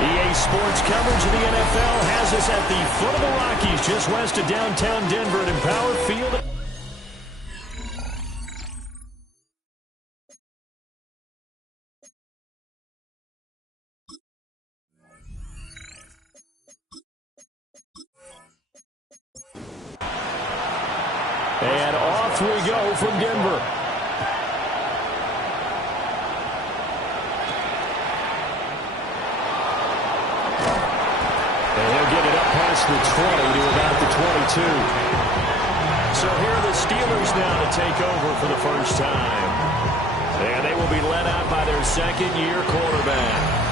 EA Sports coverage of the NFL has us at the foot of the Rockies, just west of downtown Denver at Empower Field. And off we go from Denver. And he'll get it up past the 20 to about the 22. So here are the Steelers now to take over for the first time. And they will be led out by their second-year quarterback.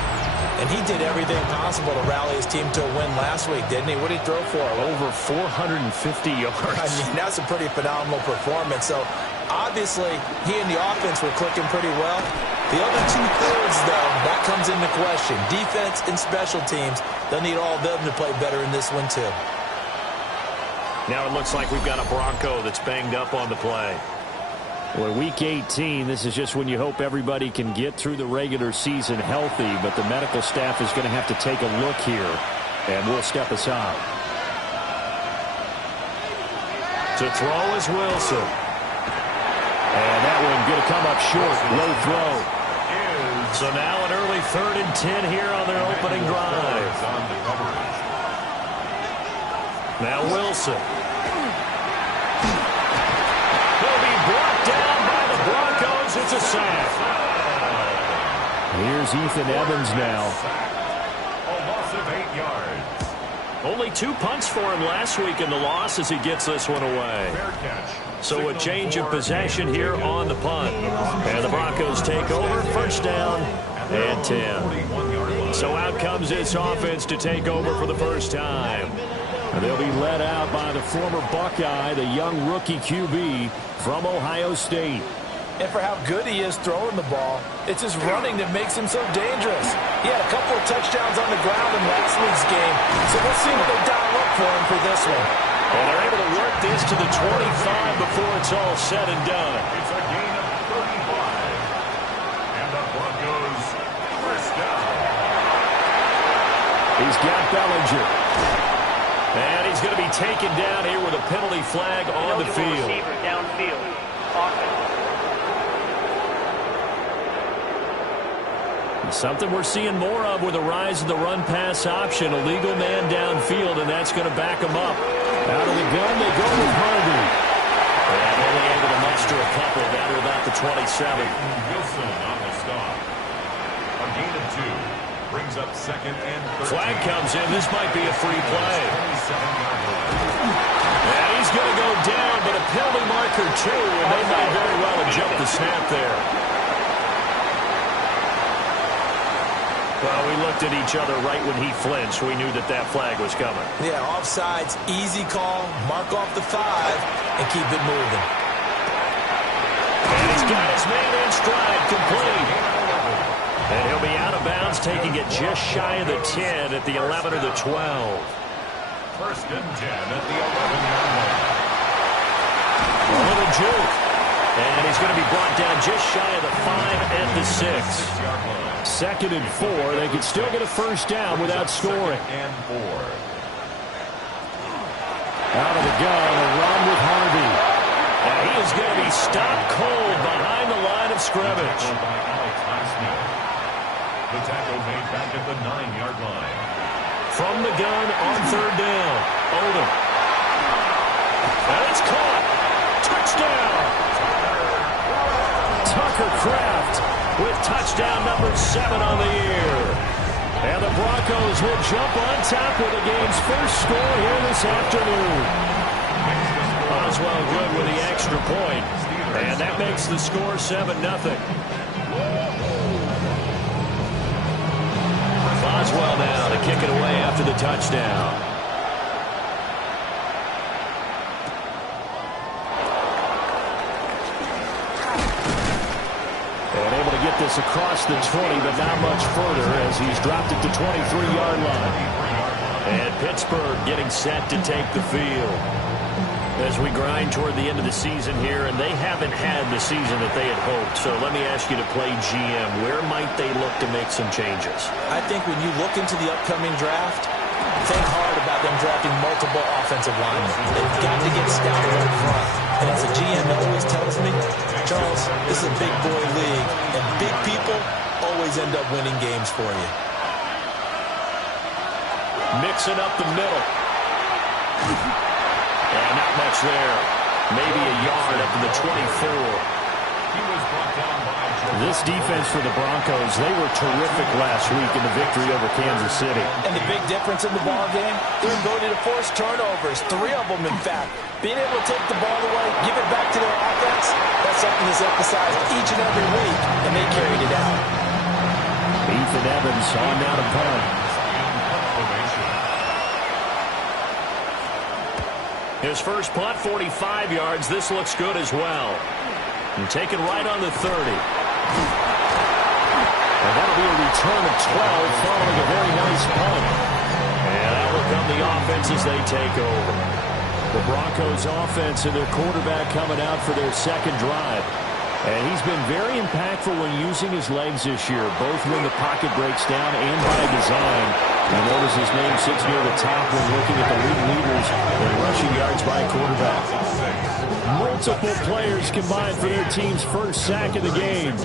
And he did everything possible to rally his team to a win last week, didn't he? What did he throw for? Over 450 yards. I mean, that's a pretty phenomenal performance. So, obviously, he and the offense were clicking pretty well. The other two-thirds, though, that comes into question. Defense and special teams, they'll need all of them to play better in this one, too. Now it looks like we've got a Bronco that's banged up on the play. Well, Week 18, this is just when you hope everybody can get through the regular season healthy, but the medical staff is going to have to take a look here, and we'll step aside. To throw is Wilson. And that one going to come up short, low throw. So now an early 3rd and 10 here on their opening drive. Now Wilson. It's a sack. Here's Ethan Evans now. A loss of 8 yards. Only 2 punts for him last week in the loss as he gets this one away. Fair catch. So a change of possession here on the punt. And the Broncos take over, first down and 10. So out comes this offense to take over for the first time. And they'll be led out by the former Buckeye, the young rookie QB from Ohio State. And for how good he is throwing the ball, it's his running that makes him so dangerous. He had a couple of touchdowns on the ground in last week's game, so we'll see what they dial up for him for this one. And they're able to work this to the 25 before it's all said and done. It's a gain of 35. And the Broncos first down. He's got Bellinger. And he's going to be taken down here with a penalty flag on the field. Receiver downfield. Offense. Something we're seeing more of with the rise of the run-pass option. A legal man downfield, and that's going to back him up. Out of the gun, they go with Harvey. And only able to muster a couple down to about the 27. Wilson on the stop. A gain of 2. Brings up 2nd and 13. Flag comes in. This might be a free play. And he's going to go down, but a penalty marker too, and they might very well have jumped the snap there. Well, we looked at each other right when he flinched. We knew that that flag was coming. Yeah, offsides, easy call, mark off the 5, and keep it moving. And he's got his man in stride, complete. And he'll be out of bounds, taking it just shy of the 10 at the 11 or the 12. First and 10 at the 11-yard line. A little juke. And he's going to be brought down just shy of the 5 and the 6. 2nd and 4. They could still get a first down without scoring. And 4. Out of the gun, a run with Harvey. And he is going to be stopped cold behind the line of scrimmage. By Alex Highsmith. The tackle made back at the 9-yard line. From the gun on 3rd down. Odom. And it's caught. Touchdown. Tucker Kraft with touchdown number 7 on the year. And the Broncos will jump on top with the game's first score here this afternoon. Oswell good with the extra point. And that makes the score 7-0. Oswell now to kick it away after the touchdown. Get this across the 20, but not much further as he's dropped it to 23-yard line. And Pittsburgh getting set to take the field. As we grind toward the end of the season here, and they haven't had the season that they had hoped. So let me ask you to play GM. Where might they look to make some changes? I think when you look into the upcoming draft, think hard about them drafting multiple offensive linemen. They've got to get scouted up front. And as a GM that always tells me, Charles, this is a big boy league, and big people always end up winning games for you. Mixing up the middle. And not much there. Maybe a yard up to the 24. He was brought down by This defense for the Broncos, they were terrific last week in the victory over Kansas City. And the big difference in the ball game, their ability to force turnovers, 3 of them in fact. Being able to take the ball away, give it back to their offense, that's something that's emphasized each and every week, and they carried it out. Ethan Evans on now to punt. His first punt, 45 yards. This looks good as well. And taken right on the 30. And that'll be a return of 12 following a very nice punt. And that will come the offense as they take over. The Broncos offense and their quarterback coming out for their second drive. And he's been very impactful when using his legs this year, both when the pocket breaks down and by design. And notice his name sits near the top when looking at the league leaders in rushing yards by quarterback. Multiple players combined for their team's first sack of the game.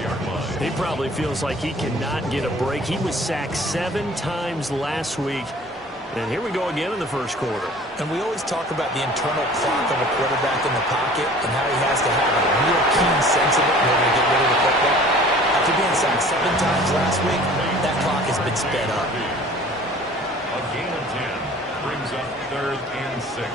He probably feels like he cannot get a break. He was sacked 7 times last week. And here we go again in the first quarter. And we always talk about the internal clock of a quarterback in the pocket and how he has to have a real keen sense of it in order to get rid of the football. After being sacked 7 times last week, that clock has been sped up. A gain of 10 brings up 3rd and 6.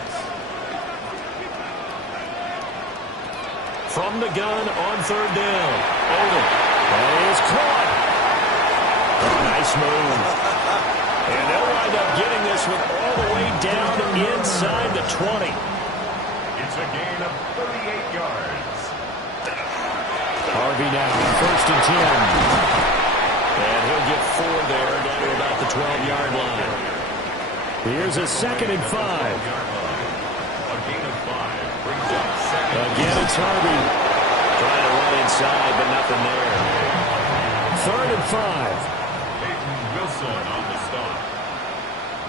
From the gun on 3rd down. Odom. And he is caught. Oh, nice move. And they'll wind up getting this one all the way down inside the 20. It's a gain of 38 yards. Harvey now, 1st and 10. And he'll get 4 there down to about the 12-yard line. Here's a 2nd and 5. A gain of 5 brings up 2nd. Again, it's Harvey. Trying to run inside, but nothing there. 3rd and 5. Peyton Wilson on the stop.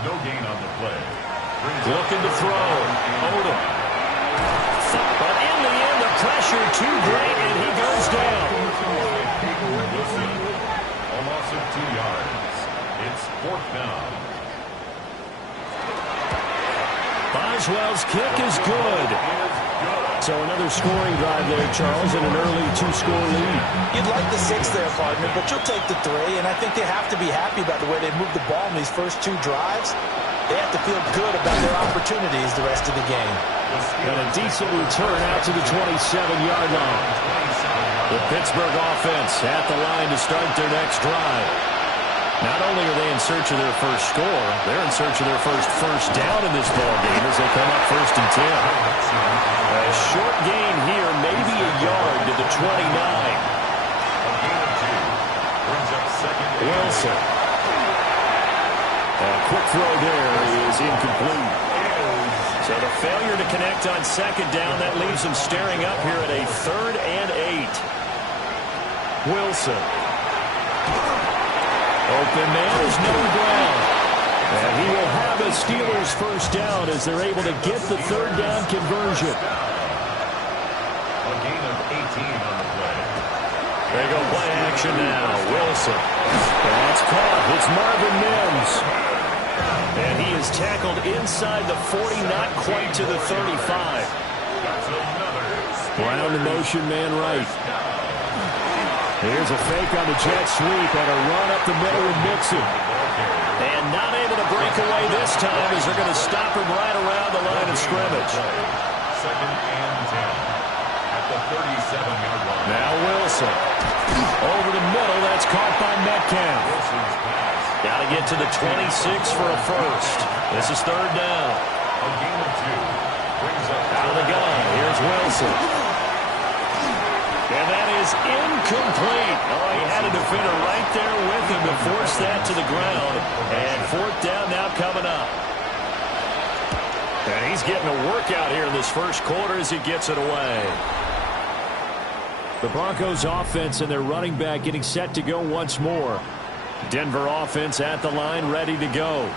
No gain on the play. Looking to throw. Odom. But in the end, the pressure too great, and he goes down. Peyton Wilson, a loss of 2 yards. It's 4th down. Boswell's kick is good. So another scoring drive there, Charles, and an early 2-score lead. You'd like the 6 there, partner, but you'll take the 3, and I think they have to be happy about the way they moved the ball in these first 2 drives. They have to feel good about their opportunities the rest of the game. And a decent return out to the 27-yard line. The Pittsburgh offense at the line to start their next drive. Not only are they in search of their first score, they're in search of their first down in this ballgame as they come up 1st and 10. A short gain here, maybe a yard to the 29. A gain of 2 brings up 2nd. Wilson. A quick throw there is incomplete. So the failure to connect on 2nd down, that leaves them staring up here at a 3rd and 8. Wilson. Open man is no ground. And he will have a Steelers first down as they're able to get the 3rd down conversion. A gain of 18 on the play. They go play action now. Wilson. That's caught. It's Marvin Mims. And he is tackled inside the 40, not quite to the 35. That's another. Brown in motion, man right. Here's a fake on the jet sweep and a run up the middle with Mixon. And not able to break away this time as they're going to stop him right around the line of scrimmage. 2nd and 10 at the 37-yard line. Now Wilson. Over the middle, that's caught by Metcalf. Got to get to the 26 for a first. This is 3rd down. A gain of 2 brings up Out of the gun, here's Wilson. And that is incomplete. Oh, he had a defender right there with him to force that to the ground. And 4th down now coming up. And he he's getting a workout here in this first quarter as he gets it away. The Broncos offense and their running back getting set to go once more. Denver offense at the line, ready to go.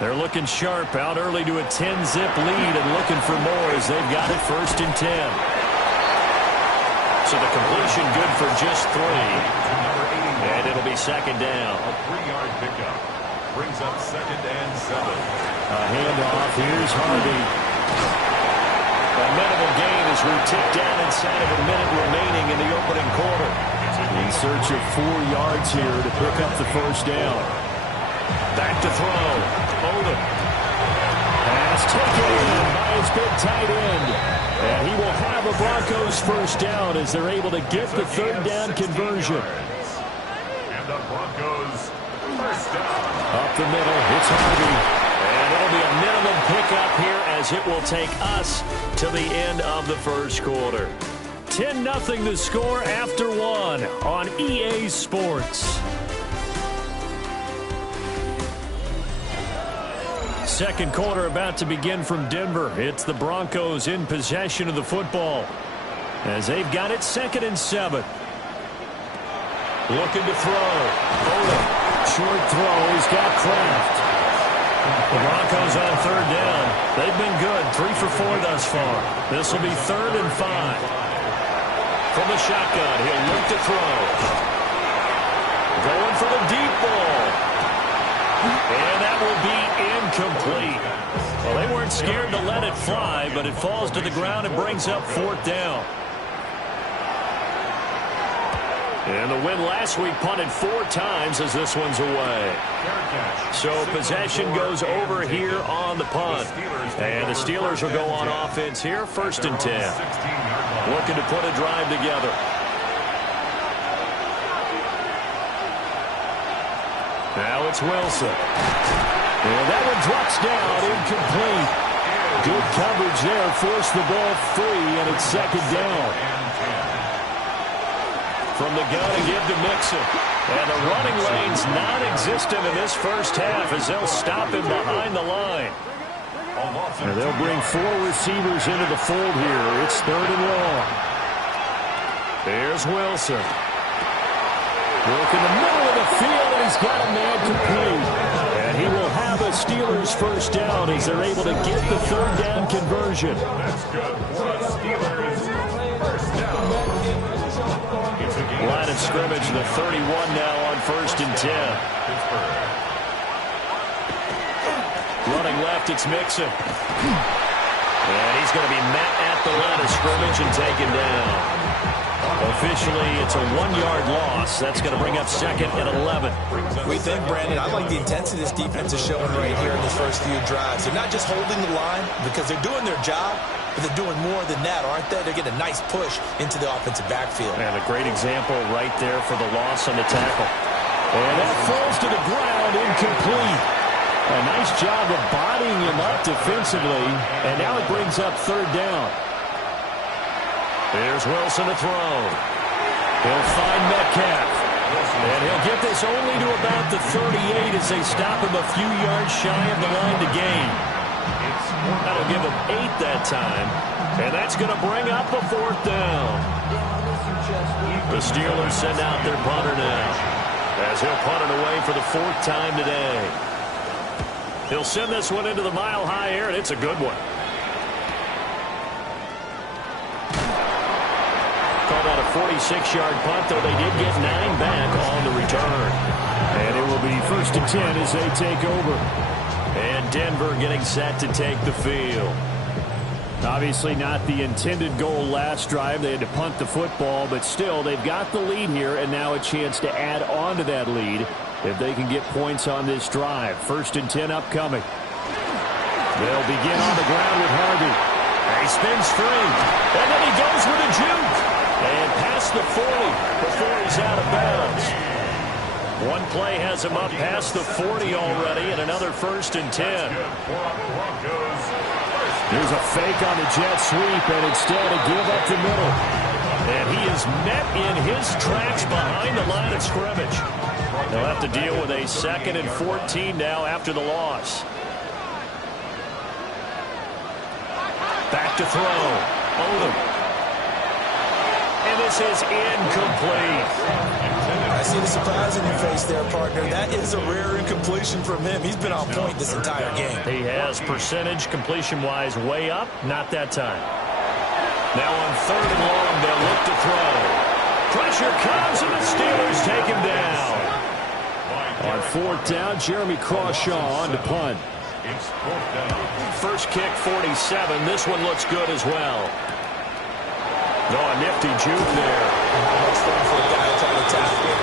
They're looking sharp, out early to a 10-zip lead and looking for more as they've got it 1st and 10. So the completion good for just 3. And it'll be 2nd down. A 3-yard pickup brings up 2nd and 7. A handoff. Here's Harvey. A minimal gain as we tick down inside of a minute remaining in the opening quarter. In search of 4 yards here to pick up the 1st down. Back to throw. Odom. Pass taken in by his big tight end. And he will have a Broncos 1st down as they're able to get the 3rd down conversion. And the Broncos 1st down. Up the middle. It's Harvey. And it'll be a minimum pickup here as it will take us to the end of the 1st quarter. 10-0 the score after 1 on EA Sports. 2nd quarter about to begin from Denver. It's the Broncos in possession of the football as they've got it 2nd and 7. Looking to throw. Odom. Short throw. He's got Kraft. The Broncos on 3rd down. They've been good. 3 for 4 thus far. This will be 3rd and 5. From the shotgun, he'll look to throw. Going for the deep ball. And that will be incomplete. Well, they weren't scared to let it fly, but it falls to the ground and brings up 4th down. And the win last week punted 4 times as this one's away. So possession goes over here on the punt. And the Steelers will go on offense here, 1st and 10. Looking to put a drive together. Now it's Wilson. And that one drops down, incomplete. Good coverage there, forced the ball free, and it's 2nd down. From the gun again to Mixon. And the running lane's non-existent in this 1st half as they'll stop him behind the line. And they'll bring 4 receivers into the fold here. It's 3rd and long. There's Wilson. Work in the middle of the field, and he's got a man complete. And he will have a Steelers 1st down as they're able to get the 3rd down conversion. That's good for the Steelers 1st down. Line of scrimmage, the 31 now on 1st and 10. Running left, it's Mixon. And he's going to be met at the line of scrimmage and taken down. Officially, it's a 1-yard loss. That's going to bring up 2nd and 11. We think, Brandon, I like the intensity this defense is showing right here in the first few drives. They're not just holding the line because they're doing their job, but they're doing more than that, aren't they? They're getting a nice push into the offensive backfield. And a great example right there for the loss on the tackle. And that falls to the ground, incomplete. A nice job of bodying him up defensively, and now it brings up 3rd down. Here's Wilson to throw. He'll find Metcalf. And he'll get this only to about the 38 as they stop him a few yards shy of the line to gain. That'll give him 8 that time. And that's going to bring up a 4th down. The Steelers send out their punter now, as he'll punt it away for the 4th time today. He'll send this one into the mile-high air, and it's a good one. Called out a 46-yard punt, though they did get 9 back on the return. And it will be 1st and 10 as they take over. And Denver getting set to take the field. Obviously not the intended goal last drive. They had to punt the football, but still they've got the lead here and now a chance to add on to that lead if they can get points on this drive. 1st and 10 upcoming. They'll begin on the ground with Harvey. He spins free, and then he goes with a juke. And past the 40 before he's out of bounds. One play has him up past the 40 already, and another 1st and 10. There's a fake on the jet sweep, and instead a give up the middle. And he is met in his tracks behind the line of scrimmage. They'll have to deal with a 2nd and 14 now after the loss. Back to throw. Odom. And this is incomplete. I see the surprise in your face there, partner. That is a rare incompletion from him. He's been on point this entire game. He has percentage completion-wise way up. Not that time. Now on 3rd and long, they'll look to throw. Pressure comes, and the Steelers take him down. On 4th down, Jeremy Crawshaw on to punt. It's 4th down. First kick, 47. This one looks good as well. No, a nifty juke there. Much fun for a guy trying to tackle it.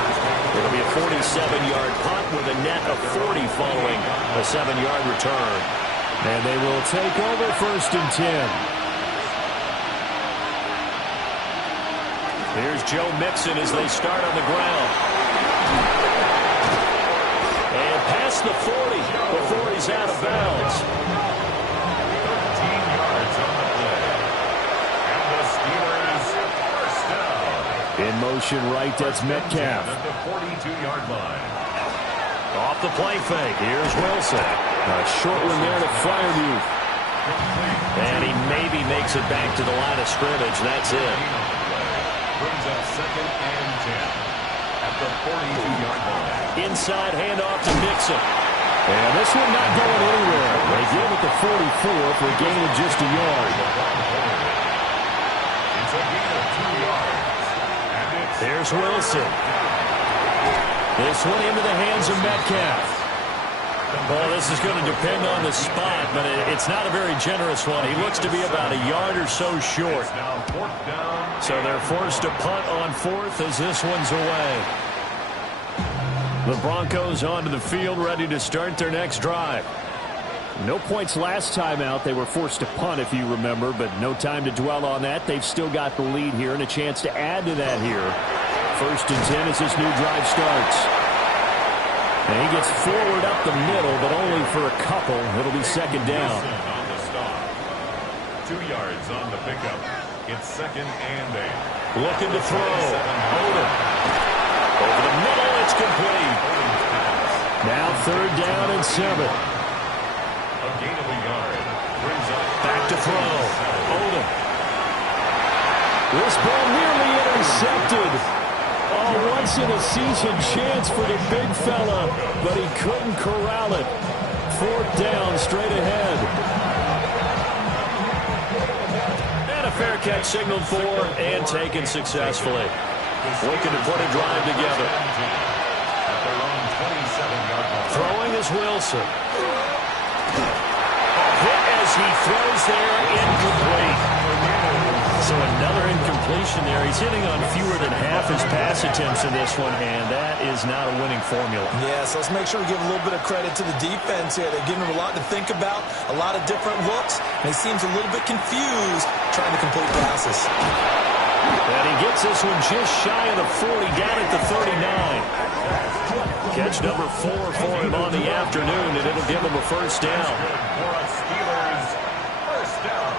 It'll be a 47-yard punt with a net of 40 following a 7-yard return. And they will take over 1st and 10. Here's Joe Mixon as they start on the ground. And past the 40 before he's out of bounds. 13 yards on the play. And the Steelers first down. In motion right, that's Metcalf. At the 42-yard line. Off the play fake. Here's Wilson. A short one there to Freiermuth. And he maybe makes it back to the line of scrimmage. That's it. Brings up 2nd and 10 at the 42-yard line. Inside handoff to Mixon. And this one not going anywhere. They give it the 44 for a gain of just a yard. It's a gain of 2 yards. And it's There's Wilson. This one into the hands of Metcalf. Well, this is going to depend on the spot, but it's not a very generous one. He looks to be about a yard or so short. It's now 4th down. So they're forced to punt on 4th as this one's away. The Broncos onto the field, ready to start their next drive. No points last time out. They were forced to punt, if you remember, but no time to dwell on that. They've still got the lead here and a chance to add to that here. 1st and 10 as this new drive starts. And he gets forward up the middle, but only for a couple. It'll be 2nd down. On the stop. 2 yards on the pickup. It's 2nd and 8. Looking to throw. Odom. Over the middle, it's complete. Now 3rd down and 7. A gain of a yard. Brings up Back to throw. Odom. This ball nearly intercepted. Oh, once-in-a-season chance for the big fella, but he couldn't corral it. 4th down, straight ahead. And a fair catch signaled for and taken successfully. Looking to put a drive together. at their own 27-yard line. Throwing is Wilson. Hit as he throws there, incomplete. So another incompletion there. He's hitting on fewer than half his pass attempts in this one, and that is not a winning formula. Yes, let's make sure we give a little bit of credit to the defense here. They're giving him a lot to think about, a lot of different looks, and he seems a little bit confused trying to complete passes. And he gets this one just shy of the 40, down at the 39. Catch number 4 for him on the afternoon, and it'll give him a 1st down. For a Steelers first down.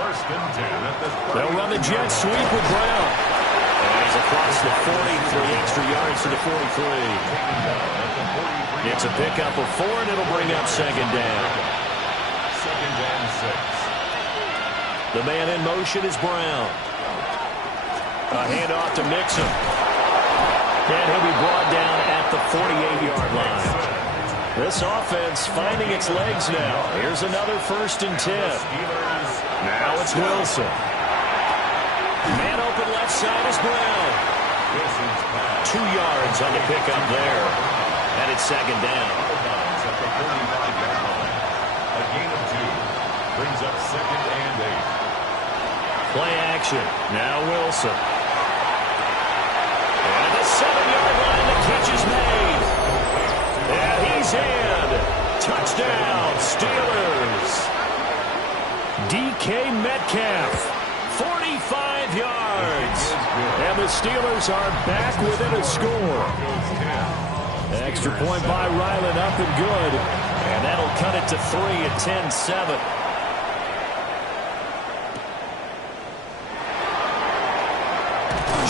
1st and 10 at the 30. They'll run the jet sweep with Brown. And he's across the 40, 3 extra yards to the 43. It's a pickup of 4, and it'll bring up 2nd down. 2nd and 6. The man in motion is Brown. A handoff to Mixon. And he'll be brought down at the 48-yard line. This offense finding its legs now. Here's another 1st and 10. Now it's Wilson. Man open left side is Brown. 2 yards on the pickup there. And it's 2nd down. At the 45-yard line. A gain of 2. Brings up 2nd and 8. Play action. Now Wilson. And the 7-yard line, the catch is made. And he's in. Touchdown, Steelers. DK Metcalf, 45 yards. And the Steelers are back within a score. Extra point by Ryland, up and good. And that'll cut it to 3 at 10-7.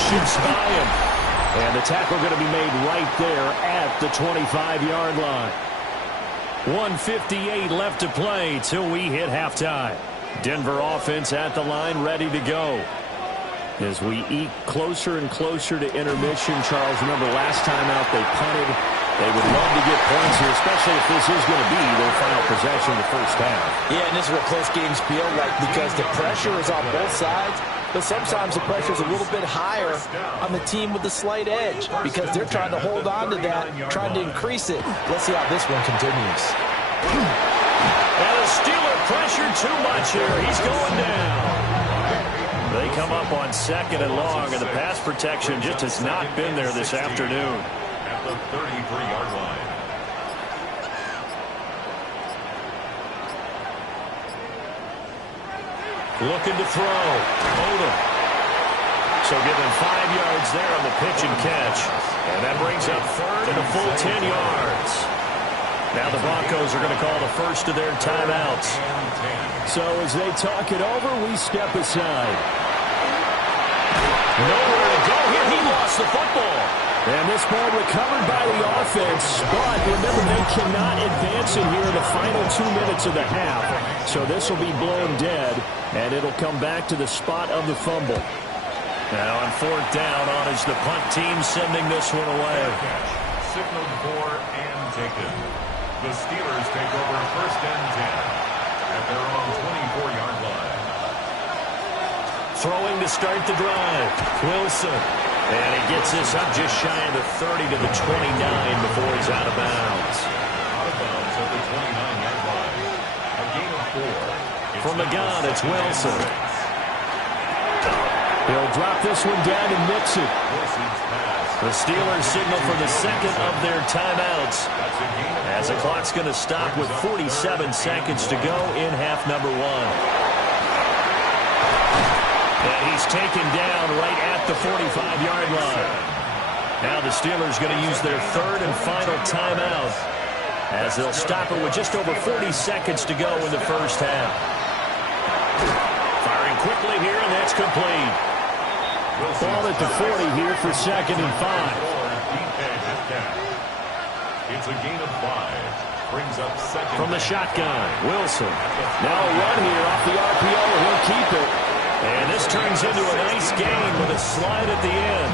Shoots by him. And the tackle going to be made right there at the 25-yard line. 1:58 left to play till we hit halftime. Denver offense at the line, ready to go. As we eke closer and closer to intermission, Charles, remember last time out they punted. They would love to get points here, especially if this is going to be their final possession of the first half. Yeah, and this is what close games feel like because the pressure is on both sides, but sometimes the pressure is a little bit higher on the team with the slight edge because they're trying to hold on to that, trying to increase it. Let's see how this one continues. And the Steeler pressure too much here. He's going down. They come up on 2nd and long, and the pass protection just has not been there this afternoon. At the 33-yard line. Looking to throw. Odom. So give him 5 yards there on the pitch and catch. And that brings up 3rd and a full 10 yards. Now the Broncos are going to call the first of their timeouts. So as they talk it over, we step aside. Nowhere to go here. He lost the football. And this ball recovered by the offense. But remember, they cannot advance it here in the final 2 minutes of the half. So this will be blown dead, and it'll come back to the spot of the fumble. Now on 4th down, on is the punt team sending this one away. Signaled for and taken. The Steelers take over 1st and 10 at their own 24-yard line. Throwing to start the drive. Wilson. And he gets this up just shy of the 30 to the 29 before he's out of bounds. Out of bounds at the 29-yard line. A gain of 4. From the gun, it's Wilson. He'll drop this one down and mix it. Wilson's pass. The Steelers signal for the 2nd of their timeouts. That's a gain of 4. As the clock's going to stop with 47 seconds to go in half number 1. And he's taken down right at the 45-yard line. Now the Steelers going to use their 3rd and final timeout as they'll stop it with just over 40 seconds to go in the first half. Firing quickly here, and that's complete. Ball at the 40 here for 2nd and 5. It's a gain of 5. Brings up 2nd. From the shotgun, Wilson. Now a run here off the RPO. He'll keep it. And this turns into a nice game with a slide at the end.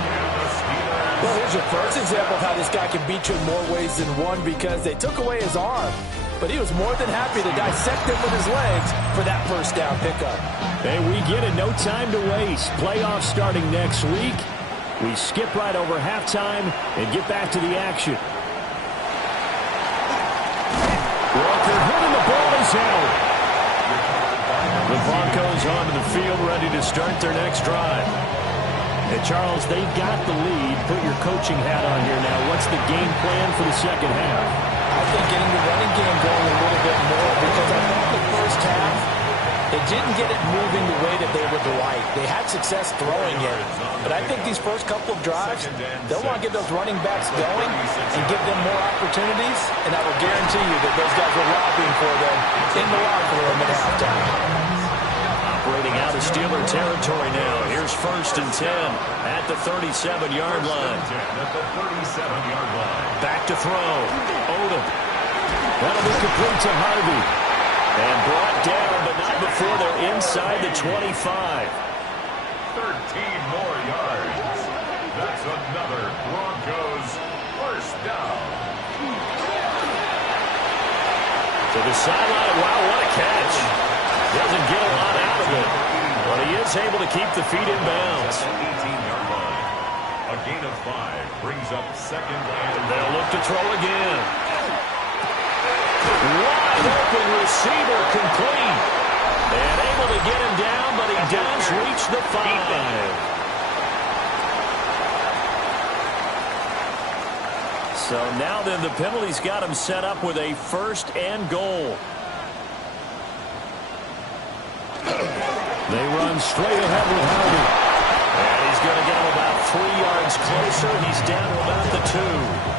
Well, here's your first example of how this guy can beat you in more ways than one because they took away his arm. But he was more than happy to dissect it with his legs for that first down pickup. And we get it. No time to waste. Playoffs starting next week. We skip right over halftime and get back to the action. Walker hitting the ball is out. The Broncos onto the field ready to start their next drive. And Charles, they've got the lead. Put your coaching hat on here now. What's the game plan for the 2nd half? I think getting the running game going a little bit more because I think the first half, they didn't get it moving the way that they would like. They had success throwing it. But I think these first couple of drives, they'll want to get those running backs going and give them more opportunities. And I will guarantee you that those guys are lobbying for them in the locker room at halftime. Operating out of Steeler territory now. Here's 1st and 10 at the 37-yard line. At the 37-yard line. Back to throw. Odom. That'll be complete to Harvey. And brought down, but not before they're inside the 25. 13 more yards. That's another Broncos first down. To the sideline. Wow, what a catch. Doesn't get a lot out of it, but he is able to keep the feet in bounds. 18-yard line. A gain of 5 brings up 2nd and They'll look to throw again. Wide open receiver complete. And able to get him down, but he does reach the 5. So now then the penalty's got him set up with a 1st and goal. They run straight ahead with Harvey. And he's going to get him about 3 yards closer. He's down to about the 2.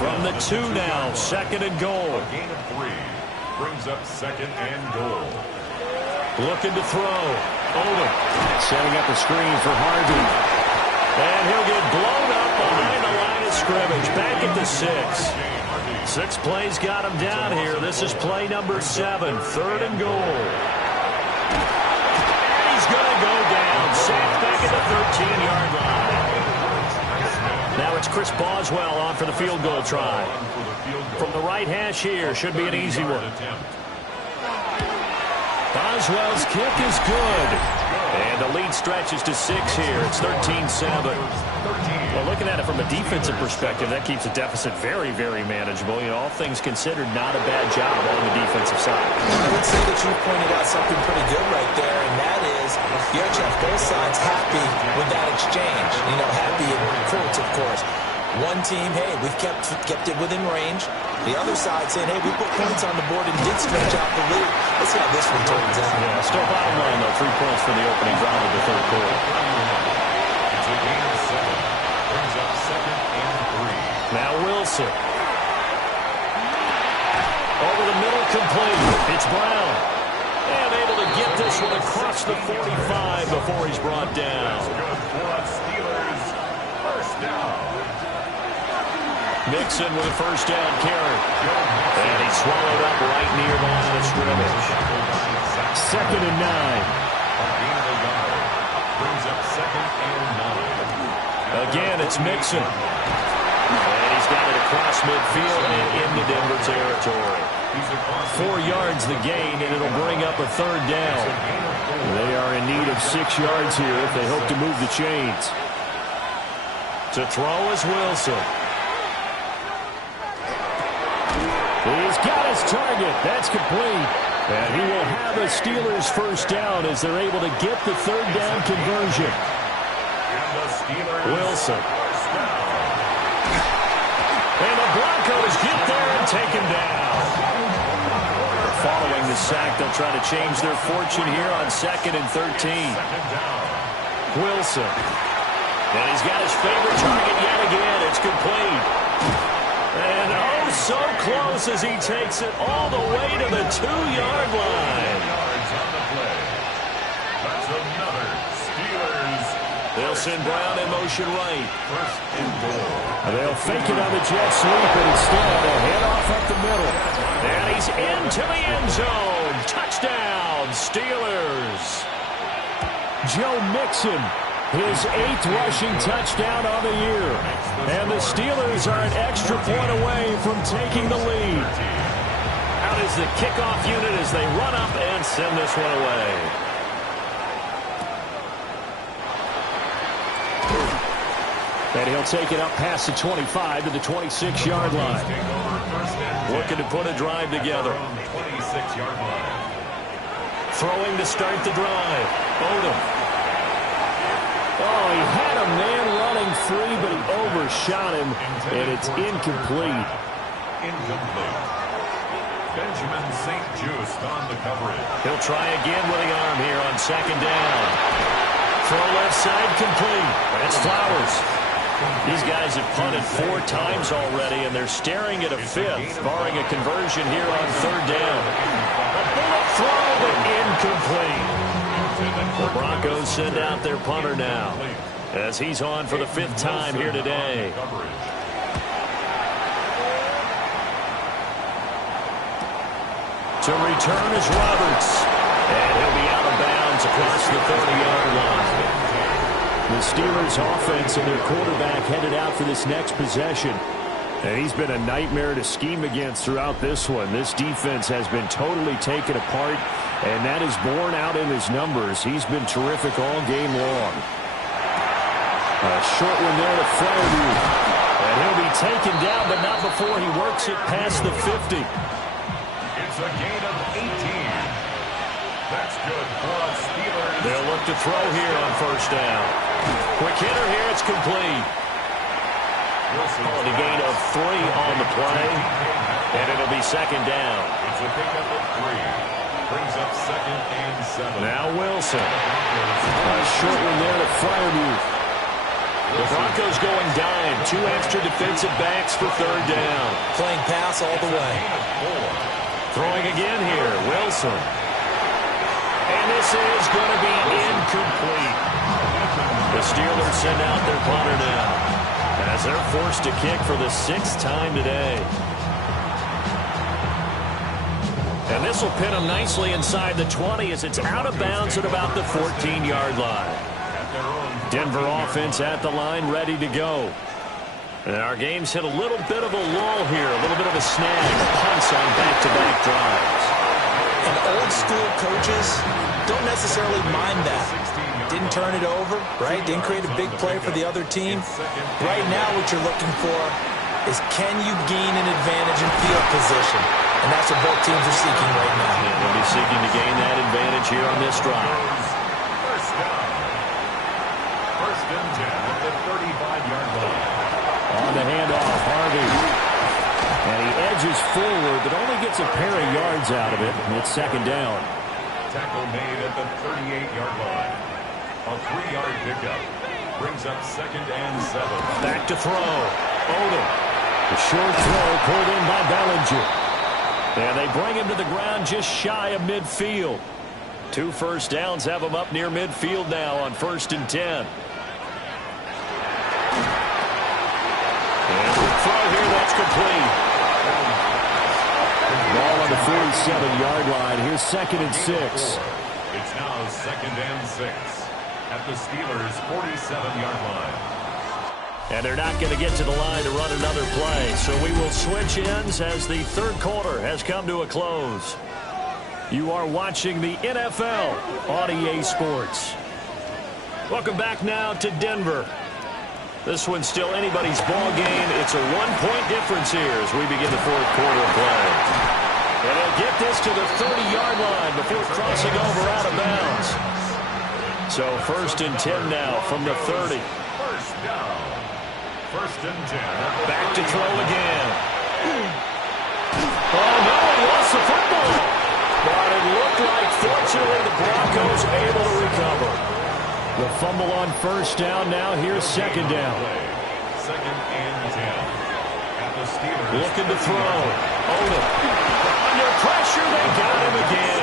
From the 2 now, 2nd and goal. a gain of 3 brings up 2nd and goal. Looking to throw. Odom. Setting up a screen for Harvey. And he'll get blown up behind the line of scrimmage. Back at the 6. 6 plays got him down here. This is play number 7. 3rd and goal. sacked back at the 13-yard line. Now it's Chris Boswell on for the field goal try. From the right hash here, should be an easy one. Boswell's kick is good. And the lead stretches to 6 here. It's 13-7. Well, looking at it from a defensive perspective, that keeps the deficit very, very manageable. You know, all things considered, not a bad job on the defensive side. I would say that you pointed out something pretty good right there, and that is you actually have both sides happy with that exchange. You know, happy in quotes, of course. One team, hey, we've kept it within range. The other side saying, hey, we put points on the board and did stretch out the lead. Let's see how this one turns out. Yeah, still bottom line, though. 3 points for the opening drive of the third quarter. It's a gain of 7. Brings up 2nd and 3. Now Wilson. Over the middle, complete. It's Brown. And able to get this one across the 45 before he's brought down. Good for us, Steelers. First down. Mixon with a first down carry. And he's swallowed up right near the line of scrimmage. 2nd and 9. Brings up 2nd and 9. Again, it's Mixon. And he's got it across midfield and into Denver territory. 4 yards the gain, and it'll bring up a 3rd down. They are in need of 6 yards here if they hope to move the chains. To throw is Wilson. He's got his target. That's complete. And he will have a Steelers first down as they're able to get the 3rd down conversion. Wilson. And the Broncos get there and take him down. Following the sack, they'll try to change their fortune here on 2nd and 13. Wilson. And he's got his favorite target yet again. It's complete. And oh, so close as he takes it all the way to the 2-yard line. That's another Steelers. They'll send Brown in motion right. 1st and goal. They'll fake it on the jet sweep, and instead they'll head off up the middle. And he's into the end zone. Touchdown, Steelers. Joe Mixon, his 8th rushing touchdown on the year. And the Steelers are an extra point away from taking the lead. Out is the kickoff unit as they run up and send this one away. And he'll take it up past the 25 to the 26-yard line. Looking to put a drive together. 26-yard line. Throwing to start the drive. Odom. Oh, he had a man running free, but he overshot him, and it's incomplete. Incomplete. Benjamin St. Just on the coverage. He'll try again with the arm here on 2nd down. Throw left side complete. That's Flowers. These guys have punted 4 times already, and they're staring at a 5th, barring a conversion here on 3rd down. A bullet throw, but incomplete. The Broncos send out their punter now, as he's on for the 5th time here today. To return is Roberts, and he'll be out of bounds across the 30-yard line. The Steelers offense and their quarterback headed out for this next possession. And he's been a nightmare to scheme against throughout this one. This defense has been totally taken apart, and that is borne out in his numbers. He's been terrific all game long. A short one there to Freiermuth. And he'll be taken down, but not before he works it past the 50. It's a gain of 18. That's good for us Steelers. They'll look to throw here on 1st down. Quick hitter here, it's complete. Called a gain of 3 on the play, and it'll be 2nd down. It's a pickup of 3. Brings up 2nd and 7. Now Wilson. A short one there to Freiermuth. The Broncos going dime. 2 extra defensive backs for 3rd down. Playing pass all the way. Throwing again here, Wilson. And this is going to be incomplete. The Steelers send out their punter now, as they're forced to kick for the 6th time today. And this will pin them nicely inside the 20 as it's out of bounds at about the 14-yard line. Denver offense at the line, ready to go. And our game's hit a little bit of a lull here, a little bit of a snag, punts on back-to-back drives. And old school coaches don't necessarily mind that. Didn't turn it over, right? Didn't create a big play for the other team. Right now what you're looking for is can you gain an advantage in field position? And that's what both teams are seeking right now. Yeah, they'll be seeking to gain that advantage here on this drive. First down. First and 10 at the 35-yard line. On the handoff, Harvey. And he edges forward, but only gets a pair of yards out of it, and it's second down. Tackle made at the 38-yard line. A 3-yard pickup brings up second and 7. Back to throw. Odom. The short throw pulled in by Bellinger. And they bring him to the ground just shy of midfield. 2 first downs have him up near midfield now on 1st and 10. And the throw here, that's complete. Ball on the 47-yard line. Here's 2nd and 6. It's now second and 6 at the Steelers' 47-yard line. And they're not going to get to the line to run another play. So we will switch ends as the third quarter has come to a close. You are watching the NFL on EA Sports. Welcome back now to Denver. This one's still anybody's ball game. It's a 1-point difference here as we begin the fourth quarter of play. And they'll get this to the 30-yard line before crossing over out of bounds. So 1st and 10 now from the 30. First down. 1st and 10. Back to throw again. Oh, no, he lost the football. But it looked like, fortunately, the Broncos able to recover. The fumble on 1st down. Now here's 2nd down. Second and 10. At the Steelers. Looking to throw. Odom. Under pressure, they got him again.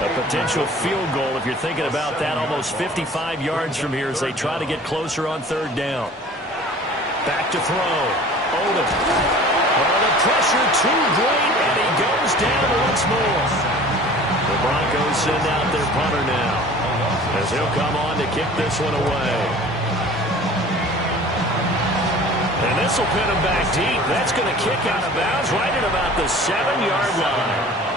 A potential field goal, if you're thinking about that, almost 55 yards from here as they try to get closer on 3rd down. Back to throw. Odom. Oh, the pressure too great, and he goes down once more. The Broncos send out their punter now, as he'll come on to kick this one away. And this will pin him back deep. That's going to kick out of bounds right at about the 7-yard line.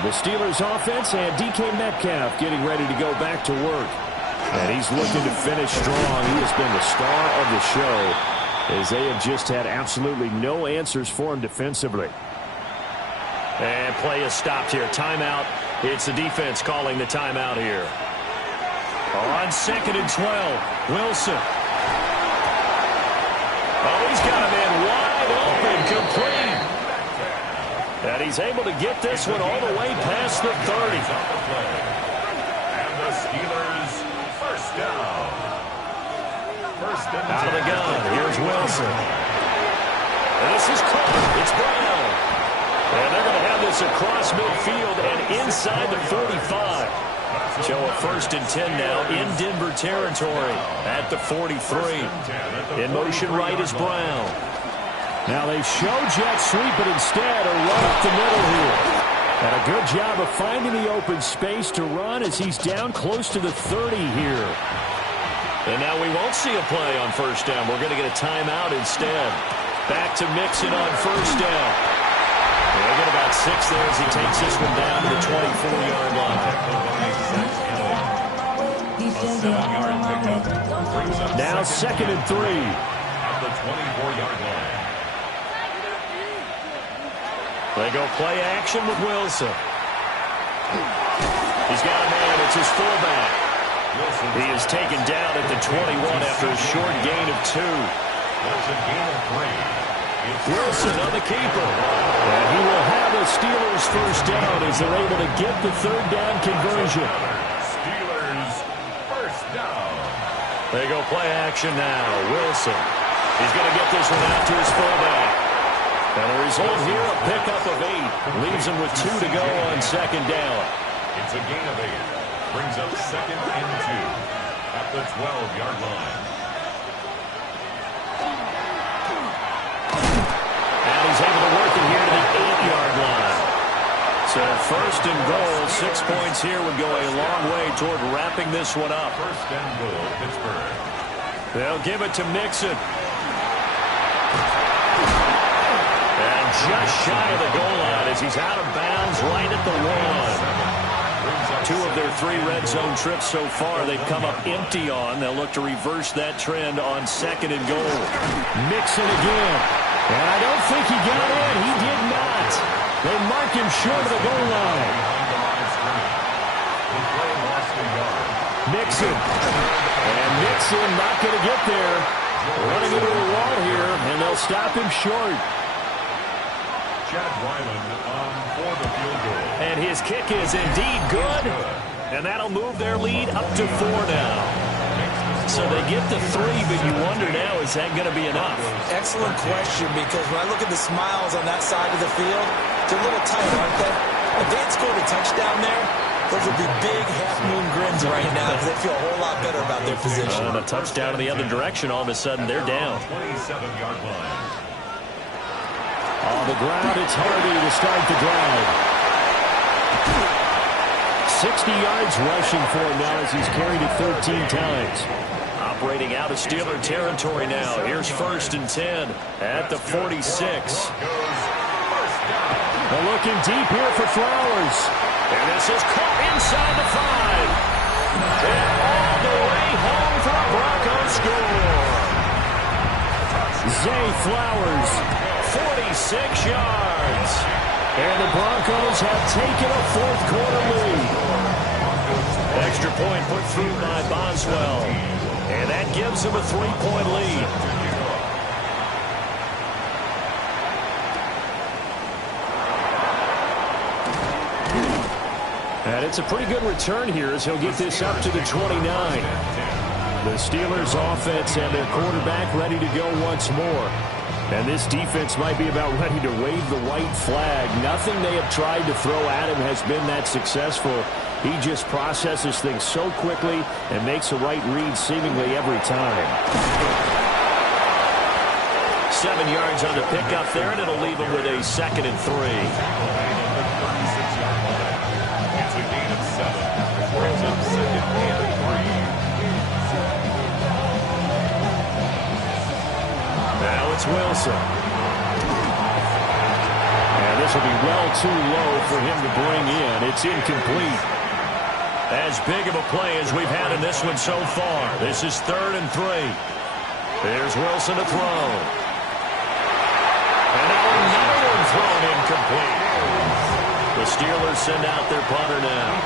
The Steelers offense and DK Metcalf getting ready to go back to work. And he's looking to finish strong. He has been the star of the show as they have just had absolutely no answers for him defensively. And play is stopped here. Timeout. It's the defense calling the timeout here. On 2nd and 12, Wilson. Oh, he's got a man wide open, complete. And he's able to get this one all the way past the 30. And the Steelers first down. First and 10. Out of the gun, here's Wilson. And this is caught. It's Brown. And they're going to have this across midfield and inside the 45. So a 1st and 10 now in Denver territory at the 43. In motion right is Brown. Now they show jet sweep, but instead a run up the middle here. And a good job of finding the open space to run as he's down close to the 30 here. And now we won't see a play on 1st down. We're going to get a timeout instead. Back to Mixon on 1st down. They'll get about 6 there as he takes this one down to the 24-yard line. Now 2nd and 3. At the 24-yard line. They go play action with Wilson. He's got a man. It's his fullback. He is taken down at the 21 after a short gain of 2. That's a gain of 3. Wilson on the keeper. And he will have a Steelers first down as they're able to get the 3rd down conversion. Steelers first down. They go play action now. Wilson. He's going to get this one out to his fullback. And the result here, a pickup of 8. Leaves him with 2 to go on 2nd down. It's a gain of 8. Brings up 2nd and 2 at the 12-yard line. And he's able to work it here to the 8-yard line. So first and goal. 6 points here would go a long way toward wrapping this one up. First and goal, Pittsburgh. They'll give it to Mixon. And just shy of the goal line as he's out of bounds right at the 1. 2 of their 3 red zone trips so far they've come up empty on. They'll look to reverse that trend on second and goal. Mixon again. And I don't think he got in. He did not. They mark him short of the goal line. Mixon. And Mixon not going to get there. Running into the wall here, and they'll stop him short. Chad Ryland on for the field goal. And his kick is indeed good. And that'll move their lead up to 4 now. So they get to 3, but you wonder now, is that going to be enough? Excellent question, because when I look at the smiles on that side of the field, they're a little tight, aren't they? If they had scored a touchdown there, those would be big half-moon grins right now because they feel a whole lot better about their position. And a touchdown in the other direction, all of a sudden they're down. 27-yard line. On the ground, it's Hardy to start the drive. 60 yards rushing for him now as he's carried it 13 times. Operating out of Steeler territory now. Here's first and 10 at the 46. They're looking deep here for Flowers. And this is caught inside the 5. And all the way home for a Broncos score. Zay Flowers. 46 yards. And the Broncos have taken a fourth-quarter lead. Extra point put through by Boswell. And that gives them a 3-point lead. And it's a pretty good return here as he'll get this up to the 29. The Steelers' offense and their quarterback ready to go once more. And this defense might be about ready to wave the white flag. Nothing they have tried to throw at him has been that successful. He just processes things so quickly and makes the right read seemingly every time. 7 yards on the pickup there, and it'll leave him with a 2nd and 3. It's a gain of 7. Brings up 2nd and 3. Now it's Wilson. And this will be well too low for him to bring in. It's incomplete. As big of a play as we've had in this one so far. This is 3rd and 3. There's Wilson to throw. And now another one thrown incomplete. The Steelers send out their punter now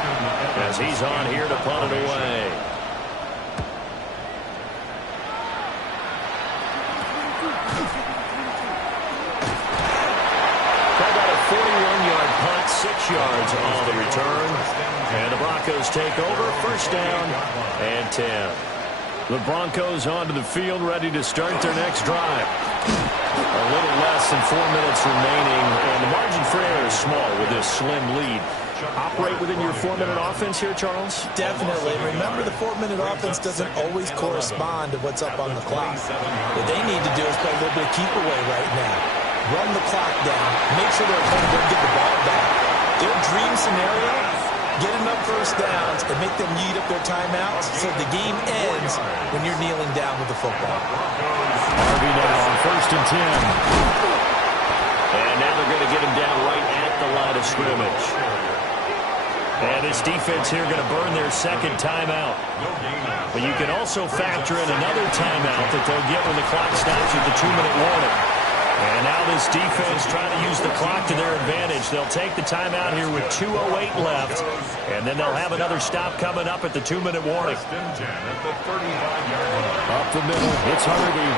as he's on here to punt it away. A 41-yard punt, 6 yards on the return. And the Broncos take over, first down and 10. The Broncos onto the field, ready to start their next drive. A little less than 4 minutes remaining, and the margin for error is small with this slim lead. Operate within your 4-minute offense here, Charles? Definitely. Remember, the 4-minute offense doesn't always correspond to what's up on the clock. What they need to do is play a little bit of keep away right now. Run the clock down. Make sure their opponent doesn't get the ball back. Their dream scenario, get enough first downs and make them eat up their timeouts so the game ends when you're kneeling down with the football. Harvey now on 1st and 10. And now they're going to get him down right at the line of scrimmage. And this defense here going to burn their 2nd timeout. But you can also factor in another timeout that they'll get when the clock stops with the 2-minute warning. And now this defense trying to use the clock to their advantage. They'll take the timeout here with 2:08 left. And then they'll have another stop coming up at the 2-minute warning. First and 10 at the 35-yard line. Up the middle, it's Harvey.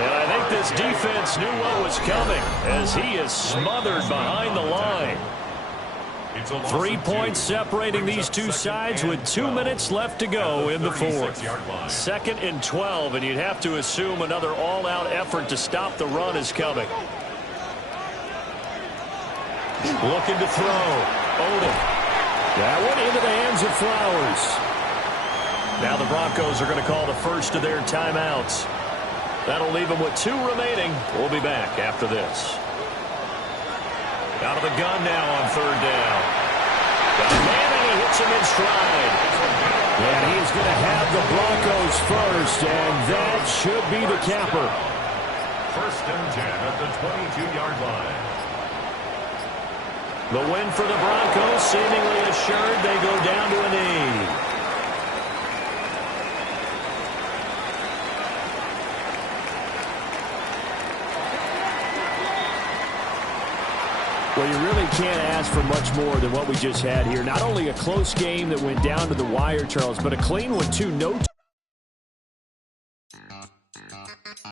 And I think this defense knew what was coming as he is smothered behind the line. 3 points separating these two sides with 2 minutes left to go in the 4th. 2nd and 12, and you'd have to assume another all-out effort to stop the run is coming. Looking to throw. Odom. That one into the hands of Flowers. Now the Broncos are going to call the first of their timeouts. That'll leave them with 2 remaining. We'll be back after this. Out of the gun now on 3rd down. Got a man, and he hits him in stride. And he's going to have the Broncos first, and that should be the capper. First and 10 at the 22-yard line. The win for the Broncos, seemingly assured. They go down to a knee. Well, you really can't ask for much more than what we just had here. Not only a close game that went down to the wire, Charles, but a clean one, too. No